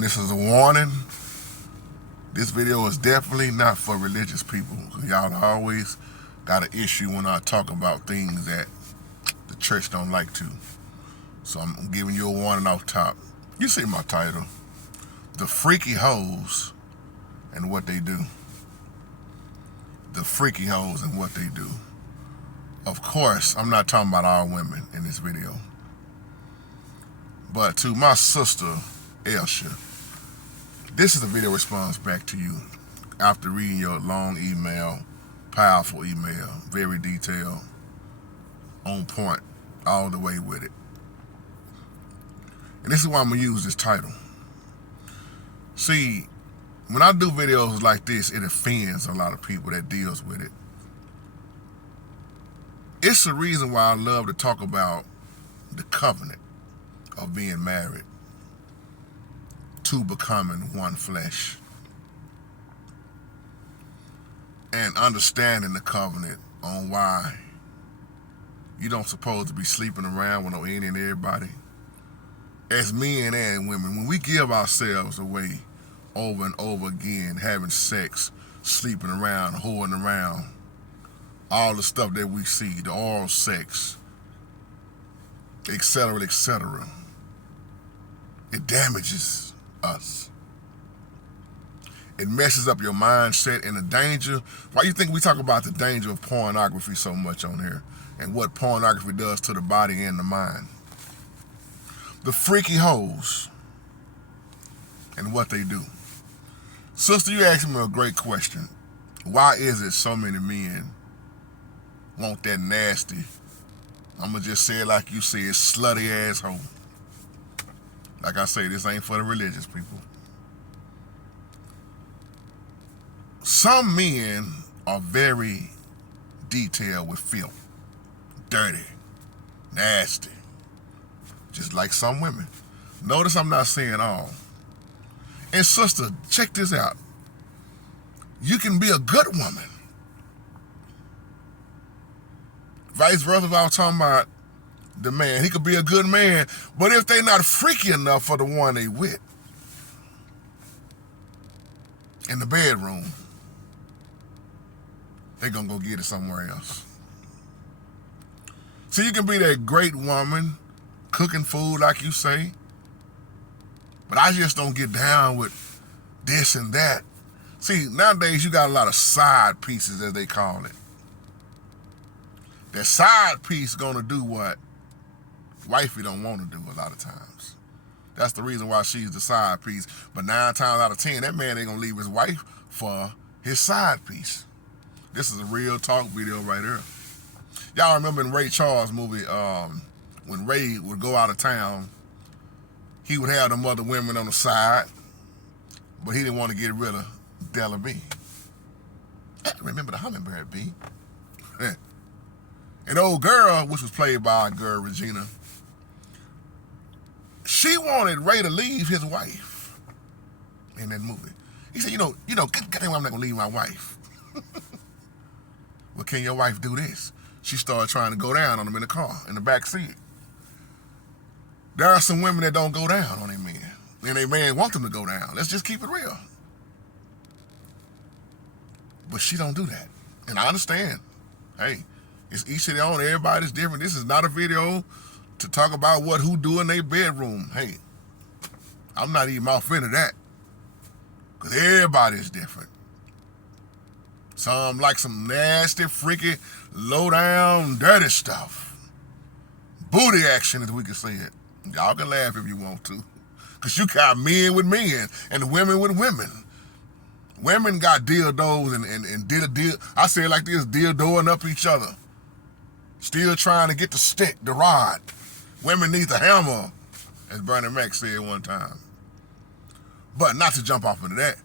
This is a warning. This video is definitely not for religious people. Y'all always got an issue when I talk about things that the church don't like to. So I'm giving you a warning off top. You see my title, The Freaky Hoes and What They Do. The freaky hoes and what they do. Of course, I'm not talking about all women in this video. But to my sister, Elsha, this is a video response back to you after reading your long email, powerful email, very detailed, on point, all the way with it. And this is why I'm going to use this title. See, when I do videos like this, it offends a lot of people that deals with it. It's the reason why I love to talk about the covenant of being married to becoming one flesh. And understanding the covenant on why you don't supposed to be sleeping around with no any and everybody. As men and women, when we give ourselves away over and over again, having sex, sleeping around, whoring around, all the stuff that we see, the oral sex, etc., etc., it damages us. It messes up your mindset, and the danger. Why you think we talk about the danger of pornography so much on here and what pornography does to the body and the mind? The freaky hoes and what they do. Sister, you asked me a great question. Why is it so many men want that nasty, I'm going to just say it like you said, slutty asshole? Like I say, this ain't for the religious people. Some men are very detailed with filth. Dirty, nasty. Just like some women. Notice I'm not saying all. And sister, check this out. You can be a good woman. Vice versa, if I was talking about the man, he could be a good man, but if they not freaky enough for the one they with in the bedroom, they gonna go get it somewhere else. So you can be that great woman, cooking food like you say, but I just don't get down with this and that. See, nowadays you got a lot of side pieces, as they call it. That side piece gonna do what wifey don't want to do a lot of times. That's the reason why she's the side piece. But 9 times out of 10, that man ain't gonna leave his wife for his side piece. This is a real talk video right here. Y'all remember in Ray Charles' movie, when Ray would go out of town, he would have them other women on the side, but he didn't want to get rid of Della B. I remember the Hummingbird B. An old girl, which was played by our girl Regina, she wanted Ray to leave his wife in that movie. He said, you know, goddamn, I'm not gonna leave my wife. Well, can your wife do this? She started trying to go down on him in the car, in the back seat. There are some women that don't go down on their men, and their man want them to go down. Let's just keep it real. But she don't do that. And I understand. Hey, it's each to their own. Everybody's different. This is not a video to talk about what who do in their bedroom. Hey, I'm not even off into that, because everybody's different. Some like some nasty, freaky, low-down, dirty stuff. Booty action, as we can say it. Y'all can laugh if you want to, because you got men with men and women with women. Women got dildos and did a deal. I say it like this, dildoing up each other. Still trying to get the stick, the rod. Women need the hammer, as Bernie Mac said one time. But not to jump off into that,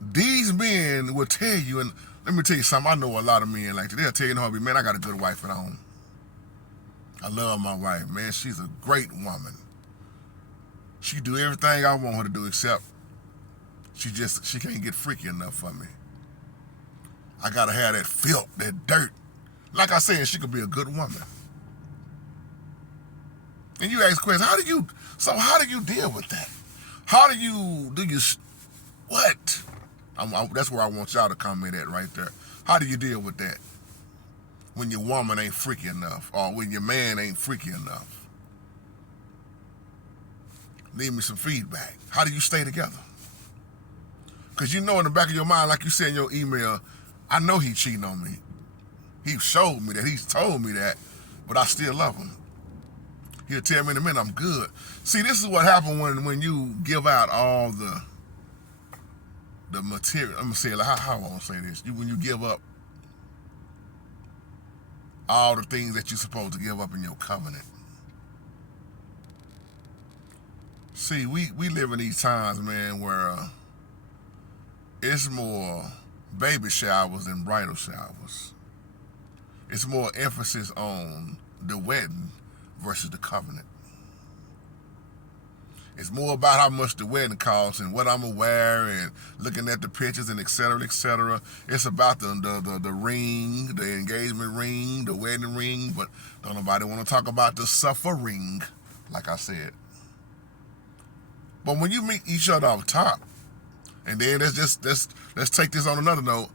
these men will tell you, and let me tell you something, I know a lot of men like that. They'll tell you, man, I got a good wife at home. I love my wife, man. She's a great woman. She do everything I want her to do, except she can't get freaky enough for me. I gotta have that filth, that dirt. Like I said, she could be a good woman. And you ask questions, how do you deal with that? How what? That's where I want y'all to comment at right there. How do you deal with that? When your woman ain't freaky enough, or when your man ain't freaky enough. Leave me some feedback. How do you stay together? Because you know in the back of your mind, like you said in your email, I know he cheating on me. He showed me that. He's told me that, but I still love him. He'll tell me in a minute I'm good. See, this is what happens when you give out all the material. I'm going to say it like, how I want to say this. When you give up all the things that you're supposed to give up in your covenant. See, we live in these times, man, where it's more baby showers than bridal showers. It's more emphasis on the wedding versus the covenant. It's more about how much the wedding costs and what I'm gonna wear and looking at the pictures and et cetera, et cetera. It's about the ring, the engagement ring, the wedding ring, but don't nobody want to talk about the suffering, like I said. But when you meet each other off top, and then let's take this on another note.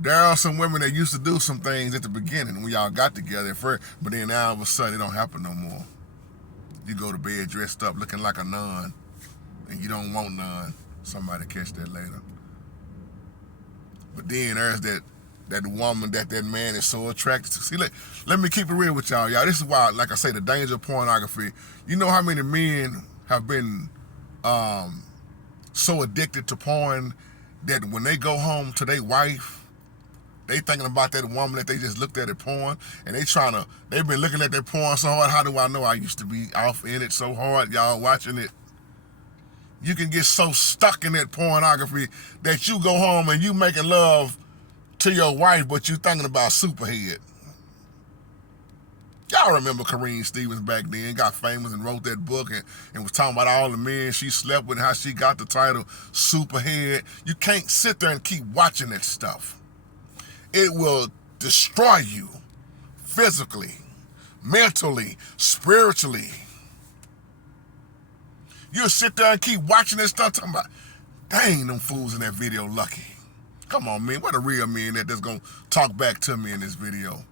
There are some women that used to do some things at the beginning when y'all got together at first, but then now all of a sudden it don't happen no more. You go to bed dressed up looking like a nun, and you don't want none. Somebody catch that later. But then there's that woman that man is so attracted to. See, let me keep it real with y'all. This is why, like I say, the danger of pornography. You know how many men have been so addicted to porn that when they go home to their wife, they thinking about that woman that they just looked at porn, and they've been looking at that porn so hard. How do I know? I used to be off in it so hard, y'all watching it. You can get so stuck in that pornography that you go home and you making love to your wife, but you thinking about Superhead. Y'all remember Kareem Stevens back then, got famous and wrote that book and was talking about all the men she slept with and how she got the title Superhead. You can't sit there and keep watching that stuff. It will destroy you physically, mentally, spiritually. You'll sit there and keep watching this stuff talking about, dang, them fools in that video lucky. Come on, man, what a real man that's going to talk back to me in this video.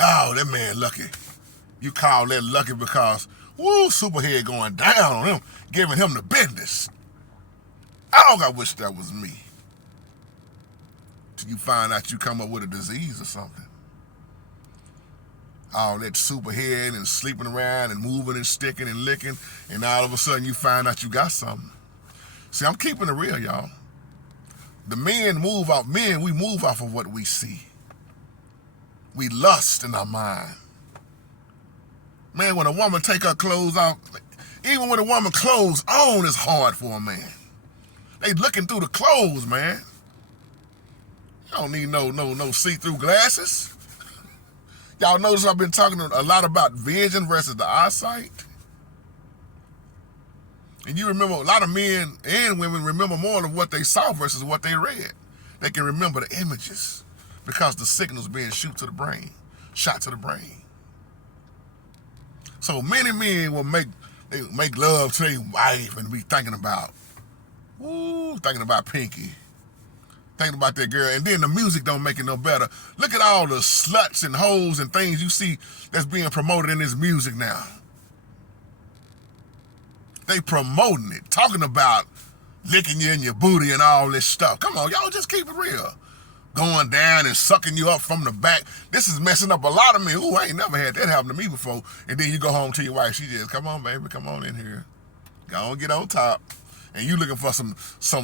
Oh, that man lucky. You call that lucky because, woo, Superhead going down on him, giving him the business. I wish that was me. Till you find out you come up with a disease or something. All that Superhead and sleeping around and moving and sticking and licking, and all of a sudden you find out you got something. See, I'm keeping it real, y'all. The men we move off of what we see. We lust in our mind. Man, when a woman take her clothes off, even when a woman clothes on, it's hard for a man. They looking through the clothes, man. You don't need no see-through glasses. Y'all notice I've been talking a lot about vision versus the eyesight. And you remember, a lot of men and women remember more of what they saw versus what they read. They can remember the images because the signals being shot to the brain. So many men will make love to their wife and be thinking about Pinky, thinking about that girl, and then the music don't make it no better. Look at all the sluts and hoes and things you see that's being promoted in this music now. They promoting it, talking about licking you in your booty and all this stuff. Come on, y'all, just keep it real. Going down and sucking you up from the back. This is messing up a lot of men. Ooh, I ain't never had that happen to me before. And then you go home to your wife, she just, come on, baby, come on in here. Go on, get on top. And you looking for some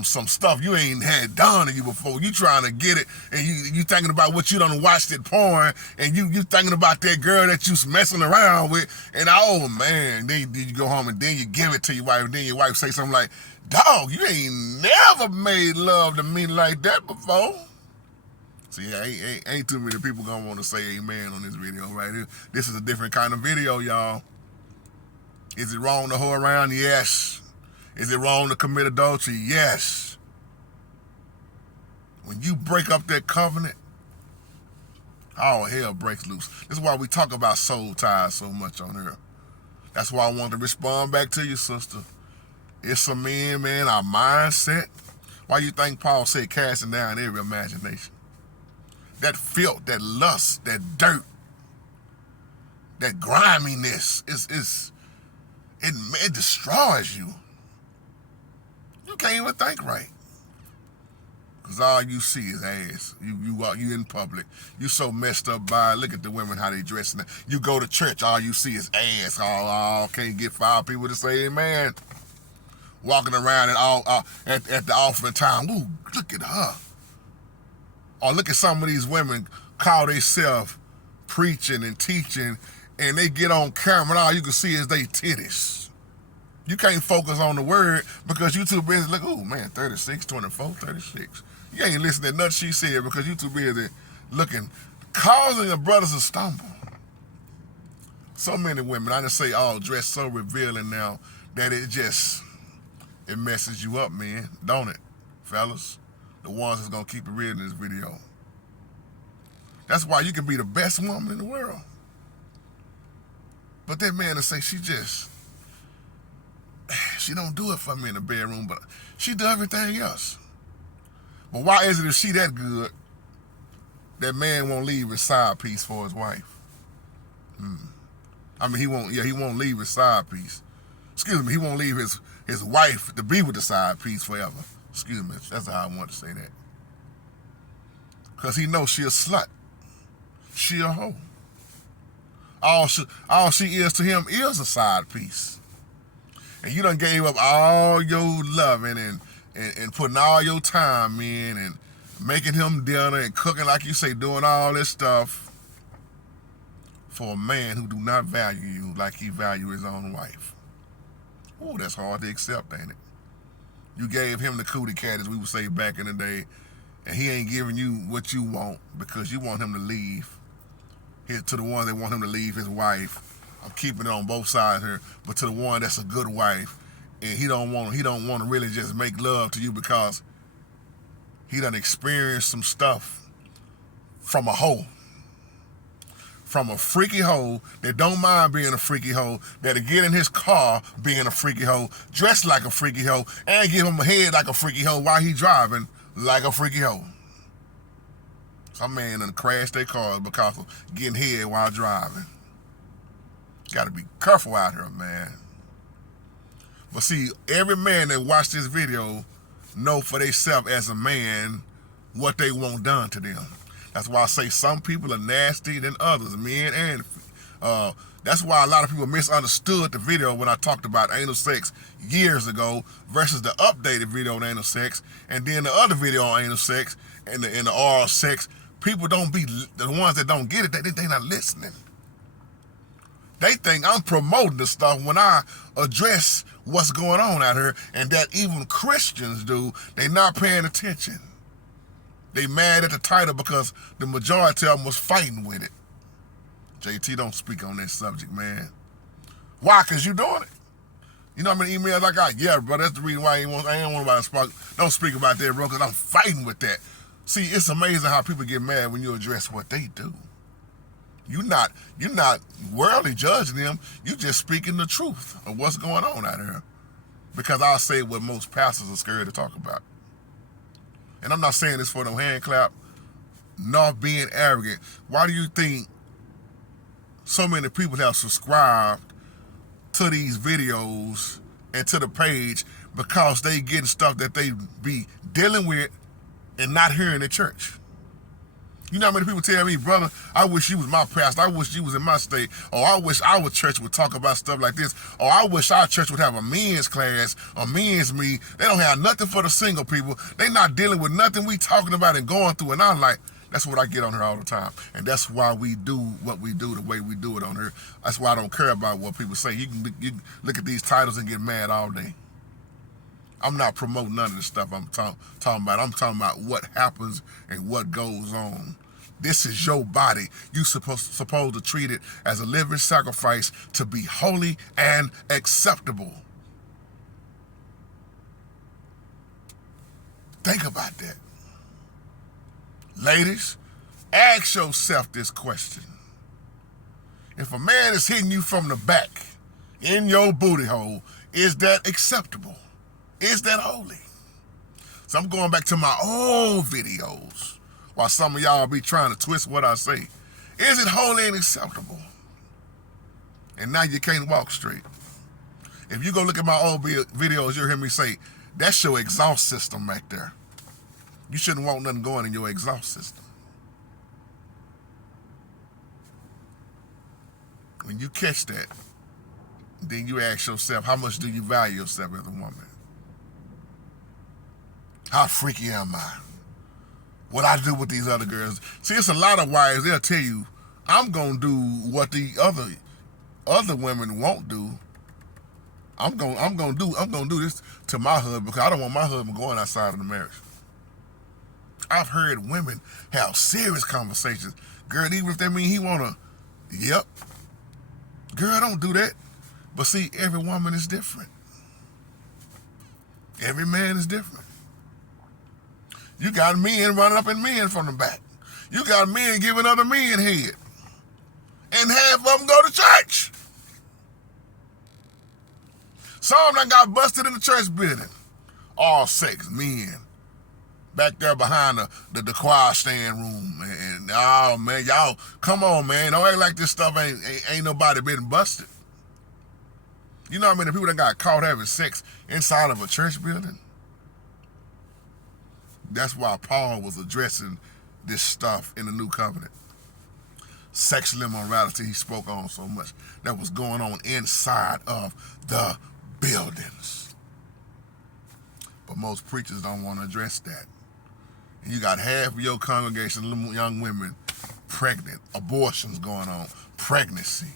stuff you ain't had done to you before. You trying to get it, and you thinking about what you done watched it porn, and you thinking about that girl that you messing around with, and oh man, then you go home and then you give it to your wife, and then your wife say something like, dog, you ain't never made love to me like that before. See, ain't too many people gonna want to say amen on this video right here. This is a different kind of video, y'all. Is it wrong to hoe around? Yes. Is it wrong to commit adultery? Yes. When you break up that covenant, all hell breaks loose. This is why we talk about soul ties so much on here. That's why I wanted to respond back to you, sister. It's some men, man, our mindset. Why you think Paul said casting down every imagination? That filth, that lust, that dirt, that griminess, it destroys you. You can't even think right. Because all you see is ass. You in public. You so messed up by it. Look at the women, how they dressing. You go to church, all you see is ass. Can't get 5 people to say amen. Walking around at the offering time. Ooh, look at her. Or look at some of these women call themselves preaching and teaching, and they get on camera and all you can see is they titties. You can't focus on the word because you too busy. Look, oh man, 36, 24, 36. You ain't listening to nothing she said because you too busy looking, causing your brothers to stumble. So many women, I just say all dressed so revealing now that it messes you up, man, don't it, fellas? The ones that's gonna keep it real in this video. That's why you can be the best woman in the world. But that man to say she don't do it for me in the bedroom, but she do everything else. But why is it if she that good, that man won't leave his side piece for his wife? I mean, he won't leave his side piece. Excuse me, he won't leave his wife to be with the side piece forever. Excuse me, that's how I want to say that. Because he knows she a slut. She a hoe. All she is to him is a side piece. And you done gave up all your loving and putting all your time in and making him dinner and cooking, like you say, doing all this stuff for a man who do not value you like he value his own wife. Ooh, that's hard to accept, ain't it? You gave him the cootie cat, as we would say back in the day, and he ain't giving you what you want because you want him to leave. Here to the ones that want him to leave his wife. I'm keeping it on both sides here, but to the one that's a good wife, and he don't want to really just make love to you because he done experienced some stuff from a hoe. From a freaky hoe that don't mind being a freaky hoe, that'll get in his car being a freaky hoe, dressed like a freaky hoe, and give him a head like a freaky hoe while he driving like a freaky hoe. Some man done crashed their cars because of getting head while driving. Gotta be careful out here, man. But see, every man that watch this video know for themselves as a man what they want done to them. That's why I say some people are nasty than others, men and that's why a lot of people misunderstood the video when I talked about anal sex years ago versus the updated video on anal sex, and then the other video on anal sex and the oral sex. People don't be, the ones that don't get it, they not listening. They think I'm promoting the stuff when I address what's going on out here, and that even Christians do. They not paying attention. They mad at the title because the majority of them was fighting with it. JT, don't speak on that subject, man. Why? Because you doing it. You know how many emails I got? Yeah, bro, that's the reason why I ain't want nobody to don't speak about that, bro, because I'm fighting with that. See, it's amazing how people get mad when you address what they do. You're not worldly judging them. You just speaking the truth of what's going on out here. Because I'll say what most pastors are scared to talk about. And I'm not saying this for no hand clap, nor being arrogant. Why do you think so many people have subscribed to these videos and to the page? Because they getting stuff that they be dealing with and not hearing at church. You know how many people tell me, brother, I wish you was my pastor. I wish you was in my state. Or I wish our church would talk about stuff like this. Or I wish our church would have a men's class, a men's meet. They don't have nothing for the single people. They not dealing with nothing we talking about and going through. And I'm like, that's what I get on here all the time. And that's why we do what we do the way we do it on here. That's why I don't care about what people say. You can look at these titles and get mad all day. I'm not promoting none of the stuff I'm talking about. I'm talking about what happens and what goes on. This is your body. You supposed to treat it as a living sacrifice to be holy and acceptable. Think about that. Ladies, ask yourself this question. If a man is hitting you from the back in your booty hole, is that acceptable? Is that holy? So I'm going back to my old videos while some of y'all be trying to twist what I say. Is it holy and acceptable? And now you can't walk straight. If you go look at my old videos, you'll hear me say, that's your exhaust system back there. You shouldn't want nothing going in your exhaust system. When you catch that, then you ask yourself, how much do you value yourself as a woman? How freaky am I? What I do with these other girls? See, it's a lot of wives, they'll tell you, I'm going to do what the other women won't do. I'm gonna do this to my husband because I don't want my husband going outside of the marriage. I've heard women have serious conversations. Girl, even if that mean he wanna, yep. Girl, don't do that. But see, every woman is different. Every man is different. You got men running up in men from the back. You got men giving other men head. And half of them go to church. Some that got busted in the church building. All sex, men. Back there behind the choir stand room. And oh man, y'all, come on man. Don't act like this stuff ain't nobody been busted. You know how many people that got caught having sex inside of a church building? That's why Paul was addressing this stuff in the New Covenant. Sexual immorality he spoke on so much that was going on inside of the buildings. But most preachers don't want to address that. And you got half of your congregation, young women, pregnant, abortions going on, pregnancy,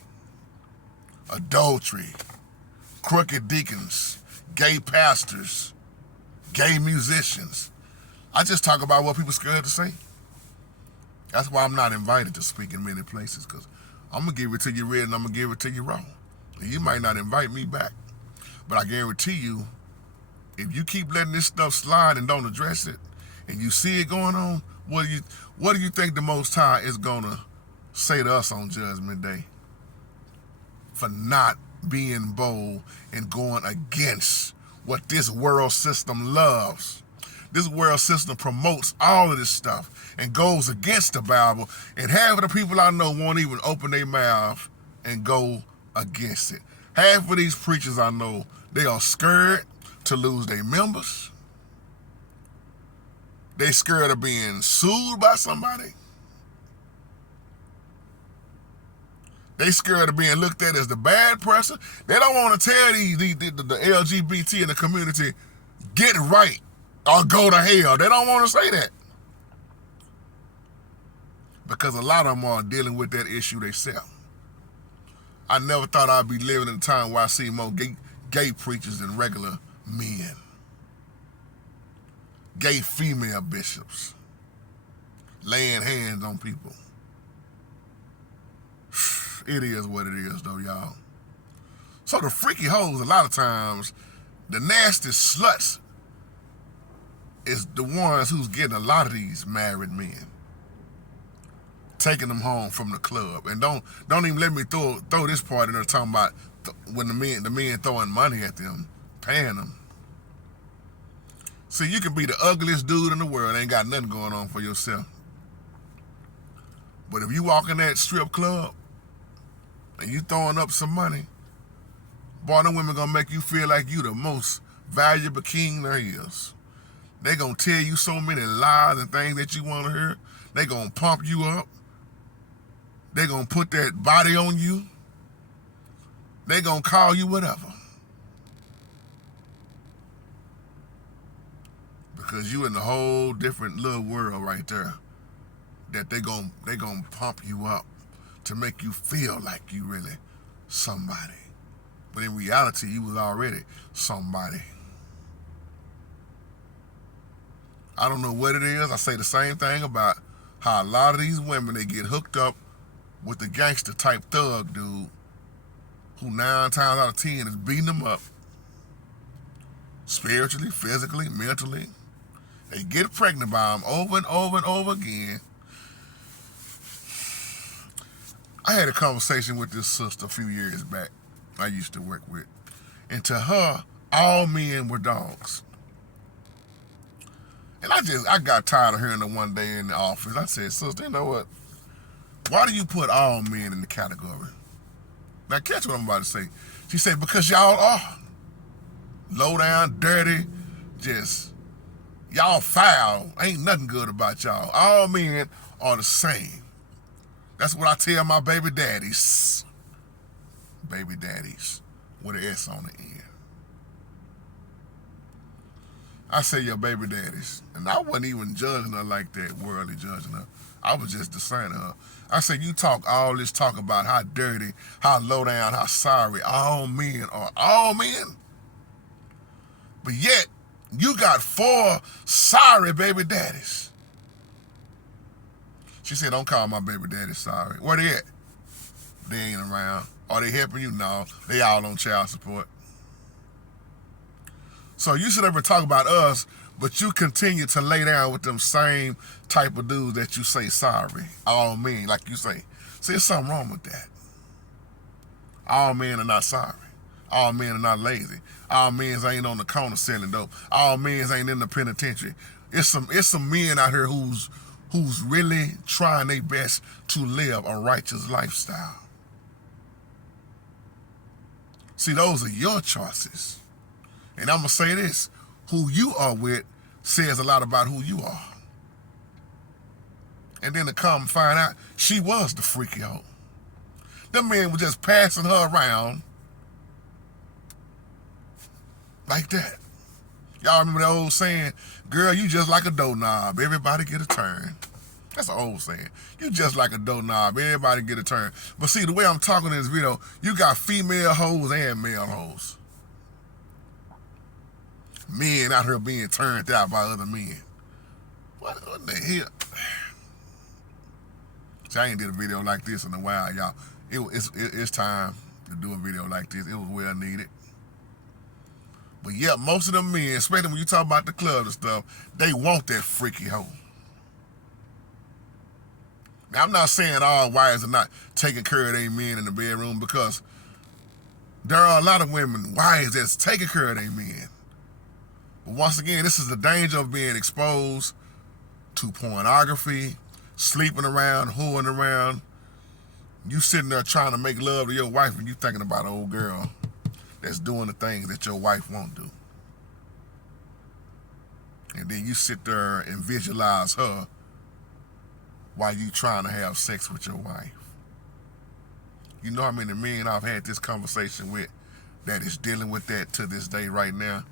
adultery, crooked deacons, gay pastors, gay musicians. I just talk about what people scared to say. That's why I'm not invited to speak in many places, because I'm going to give it to you red and I'm going to give it to you raw. And you might not invite me back. But I guarantee you, if you keep letting this stuff slide and don't address it, and you see it going on, what do you think the Most High is going to say to us on Judgment Day? For not being bold and going against what this world system loves. This world system promotes all of this stuff and goes against the Bible, and half of the people I know won't even open their mouth and go against it. Half of these preachers I know, they are scared to lose their members. They scared of being sued by somebody. They scared of being looked at as the bad person. They don't want to tell the LGBT in the community, get right or go to hell. They don't want to say that. Because a lot of them are dealing with that issue themselves. I never thought I'd be living in a time where I see more gay preachers than regular men. Gay female bishops laying hands on people. It is what it is, though, y'all. So the freaky hoes, a lot of times, the nasty sluts is the ones who's getting a lot of these married men, taking them home from the club. And don't even let me throw this part in there talking about when the men throwing money at them, paying them. See, you can be the ugliest dude in the world, ain't got nothing going on for yourself. But if you walk in that strip club and you throwing up some money, boy, them women gonna make you feel like you the most valuable king there is. They gonna tell you so many lies and things that you wanna hear. They gonna pump you up. They gonna put that body on you. They gonna call you whatever. Because you in a whole different little world right there that they gonna pump you up to make you feel like you really somebody. But in reality, you was already somebody. I don't know what it is. I say the same thing about how a lot of these women, they get hooked up with the gangster type thug dude who 9 times out of 10 is beating them up spiritually, physically, mentally. They get pregnant by him over and over and over again. I had a conversation with this sister a few years back I used to work with. And to her, All men were dogs. And I got tired of hearing it one day in the office. I said, sister, you know what? Why do you put all men in the category? Now catch what I'm about to say. She said, because y'all are low down, dirty, just y'all foul. Ain't nothing good about y'all. All men are the same. That's what I tell my baby daddies. Baby daddies with an S on the end. I say your baby daddies. And I wasn't even judging her like that, worldly judging her. I was just discerning her. I said, you talk all this talk about how dirty, how low down, how sorry all men are. All men. But yet, you got 4 sorry baby daddies. She said, don't call my baby daddy sorry. Where they at? They ain't around. Are they helping you? No. They all on child support. So you should ever talk about us, but you continue to lay down with them same type of dudes that you say sorry. All men, like you say. See, there's something wrong with that. All men are not sorry. All men are not lazy. All men ain't on the corner selling dope. All men ain't in the penitentiary. It's some men out here who's really trying their best to live a righteous lifestyle. See, those are your choices. And I'm going to say this, who you are with says a lot about who you are. And then to come and find out, she was the freaky hoe. Them men were just passing her around like that. Y'all remember that old saying, girl, you just like a doorknob, everybody get a turn. That's an old saying. You just like a doorknob, everybody get a turn. But see, the way I'm talking in this video, you got female hoes and male hoes. Men out here being turned out by other men. What the hell? See, I ain't did a video like this in a while, y'all. It's time to do a video like this. It was well needed. But yeah, most of them men, especially when you talk about the club and stuff, they want that freaky hoe. Now, I'm not saying all wives are not taking care of their men in the bedroom, because there are a lot of women, wives, that's taking care of their men. But once again, this is the danger of being exposed to pornography, sleeping around, whoring around. You sitting there trying to make love to your wife and you thinking about an old girl that's doing the things that your wife won't do. And then you sit there and visualize her while you trying to have sex with your wife. You know how many men I've had this conversation with that is dealing with that to this day right now?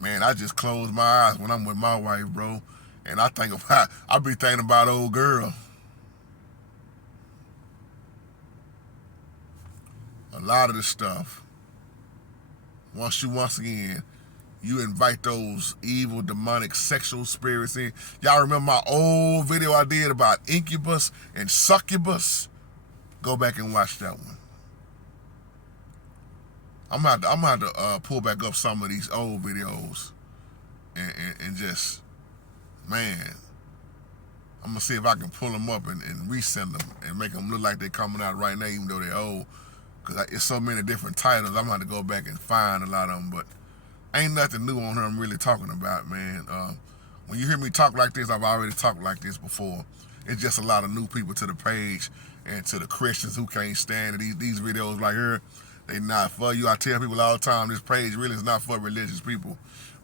Man, I just close my eyes when I'm with my wife, bro. And I be thinking about old girl. A lot of this stuff, once again, you invite those evil, demonic, sexual spirits in. Y'all remember my old video I did about incubus and succubus? Go back and watch that one. I'm gonna have to pull back up some of these old videos and just, man, I'm gonna see if I can pull them up and resend them and make them look like they're coming out right now, even though they're old. Because it's so many different titles, I'm gonna have to go back and find a lot of them. But ain't nothing new on here I'm really talking about, man. When you hear me talk like this, I've already talked like this before. It's just a lot of new people to the page, and to the Christians who can't stand it. These videos like here, they not for you. I tell people all the time, this page really is not for religious people.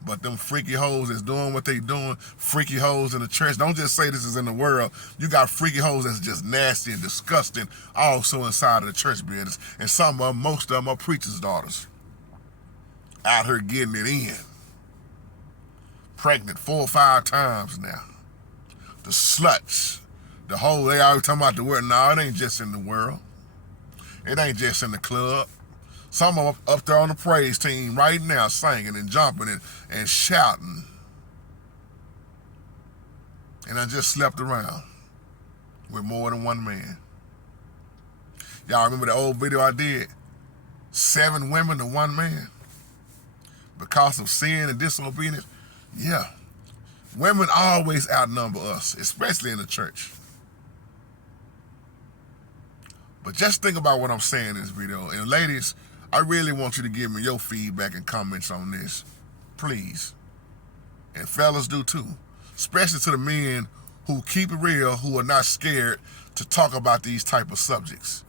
But them freaky hoes that's doing what they doing, freaky hoes in the church, don't just say this is in the world. You got freaky hoes that's just nasty and disgusting also inside of the church business. And some of them, most of them are preachers' daughters. Out here getting it in. Pregnant 4 or 5 times now. The sluts. The whole, they always talking about the world. No, it ain't just in the world. It ain't just in the club. Some of them up there on the praise team right now singing and jumping and shouting. And I just slept around with more than one man. Y'all remember the old video I did? 7 women to 1 man. Because of sin and disobedience? Yeah. Women always outnumber us, especially in the church. But just think about what I'm saying in this video. And ladies, I really want you to give me your feedback and comments on this, please. And fellas do too, especially to the men who keep it real, who are not scared to talk about these type of subjects.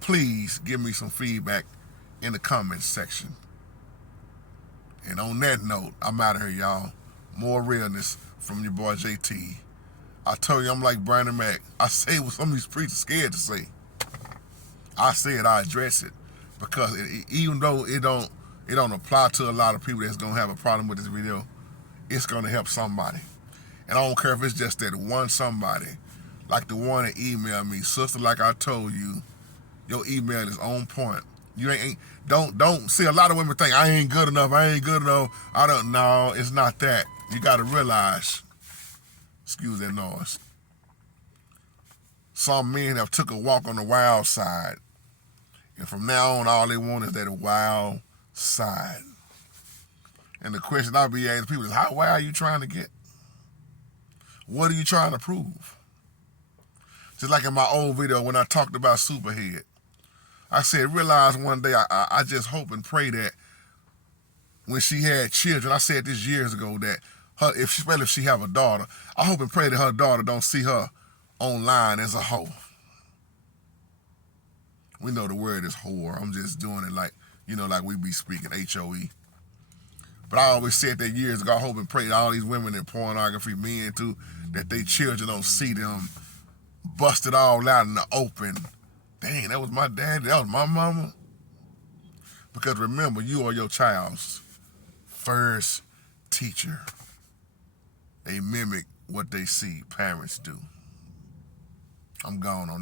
Please give me some feedback in the comments section. And on that note, I'm out of here, y'all. More realness from your boy JT. I tell you, I'm like Brandon Mack. I say what some of these preachers scared to say. I say it, I address it, because even though it don't apply to a lot of people that's gonna have a problem with this video, it's gonna help somebody. And I don't care if it's just that one somebody, like the one that emailed me, sister. Like I told you, your email is on point. You don't see, a lot of women think I ain't good enough. I don't know. It's not that. You got to realize. Excuse that noise. Some men have took a walk on the wild side. And from now on, all they want is that wild side. And the question I'll be asking people is, how wild are you trying to get? What are you trying to prove? Just like in my old video when I talked about Superhead. I said, realize one day, I just hope and pray that when she had children, I said this years ago, that her, especially if she have a daughter, I hope and pray that her daughter don't see her online as a hoe. We know the word is whore. I'm just doing it like, like we be speaking, H-O-E. But I always said that years ago, I hope and pray that all these women in pornography, men too, that they children don't see them busted all out in the open. Dang, that was my daddy, that was my mama. Because remember, you are your child's first teacher. They mimic what they see parents do. I'm gone on